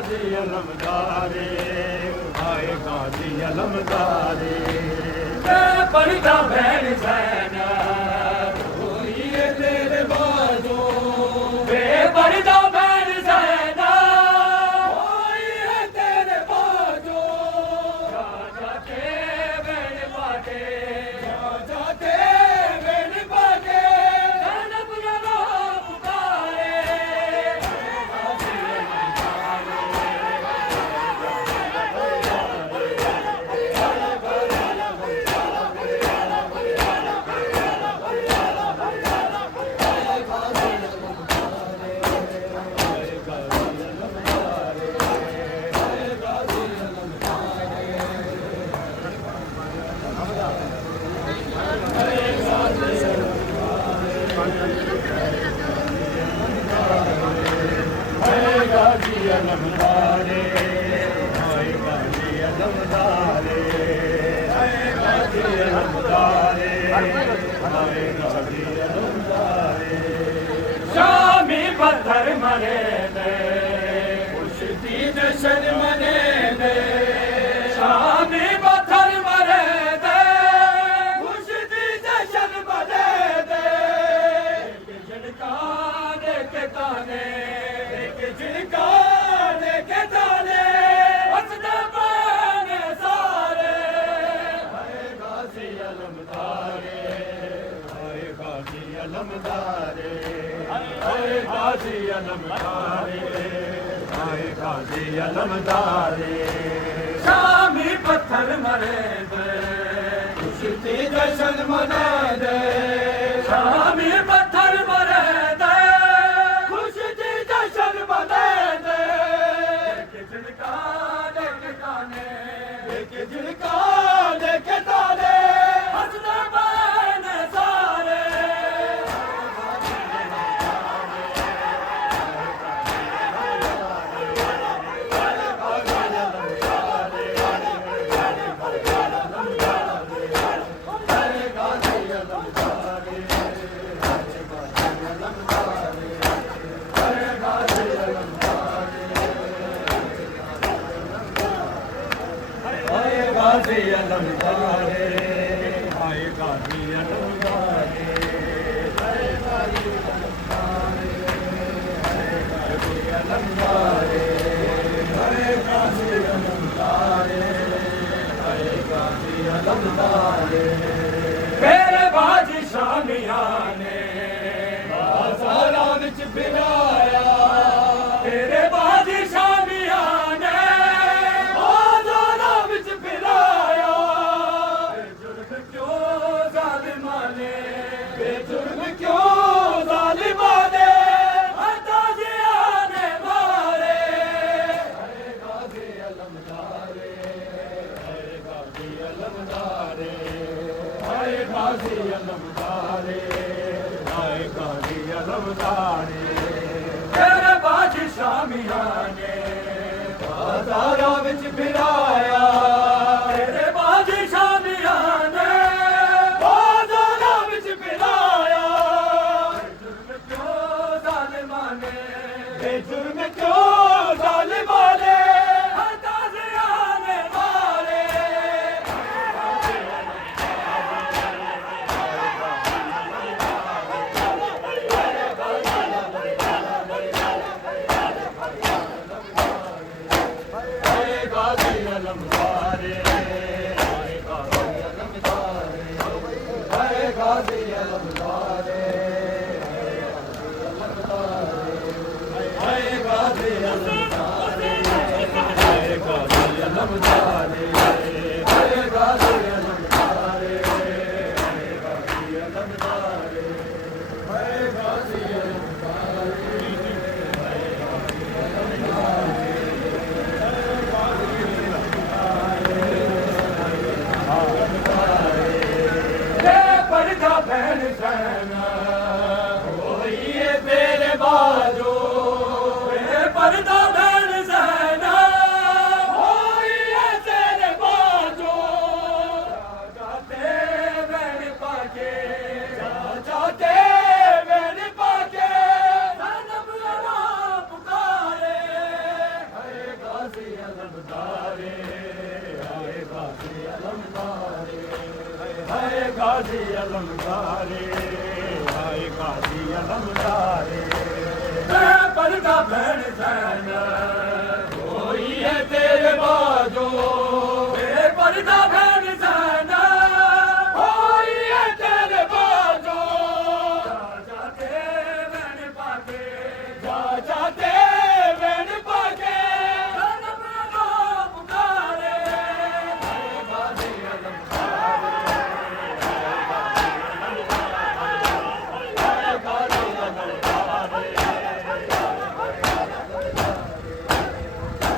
गाजी अलमदारे आए गाजी अलमदारे पढ़ता बहन ज़ैनब होई तेरे बाजो वे पढ़ता बहन ज़ैनब होई तेरे बाजो जाते बहन बाटे जाते बहन बाटे ज़ैनब ज़रा पुकारे गाजी अलमदारे हाय गाजी अलमदारे हाय गाजी अलमदारे हाय गाजी अलमदारे शामी पत्थर मरे दे खुशती जश्न मने दे शामी पत्थर मरे दे खुशती जश्न मने दे झटका दे के ताने झिड़काने के ताने हंसते बने सारे हाय गाजी अलमदारे हाय गाजी अलमदारे हाय गाजी अलमदारे हाय गाजी अलमदारे शामी पत्थर मरे दे खुशती जश्न मने दे शामी पत्थर मरे दे खुशती जश्न मने दे झिड़का दे के ताने झिड़का दे के ताने हंसते बने सारे गाजी अलमदारे हाय गाजी अलमदारे हाय गाजी अलमदारे हाय गाजी अलमदारे हाय गाजी अलमदारे मेरे बाजी शामिया ने बाज़ारां विच फिराया तेरे बाजी शामिया ने बाज़ारां विच फिराया बेजुर्म क्यों ज़ालिमा ने बेजुर्म क्यों ज़ालिमा ने ताज़िया ने मारे हाय गाजी अलमदारे हाय गाजी अलमदारे हाय गाजी अलमदारे हाय गाजी अलमदारे तेरे बाजी शामिया ने बाज़ारां विच फिराया तेरे बाजी शामिया ने बाज़ारां विच फिराया जुर्म क्यों ज़ालिमा ने जुर्म क्यों ज़ालिमा ने ताज़िया ने मारे गाजी अलमदारे हाय गाजी अलमदारे हाय गाजी अलमदारे हाय गाजी अलमदारे हाय गाजी अलमदारे हाय गाजी अलमदारे हाय गाजी अलमदारे हाय गाजी पढ़ता बहन ज़ैनब होई तेरे बाजो पढ़ता बहन ज़ैनब होई तेरे बाजो जाते बहन पाके जाते बहन पाके ज़ैनब ज़रा पुकारे हाय हाय गाजी अलमदारे हाय गाजी अलमदारे पर्दा भैन सैना होई है तेरे बाजो पर्दा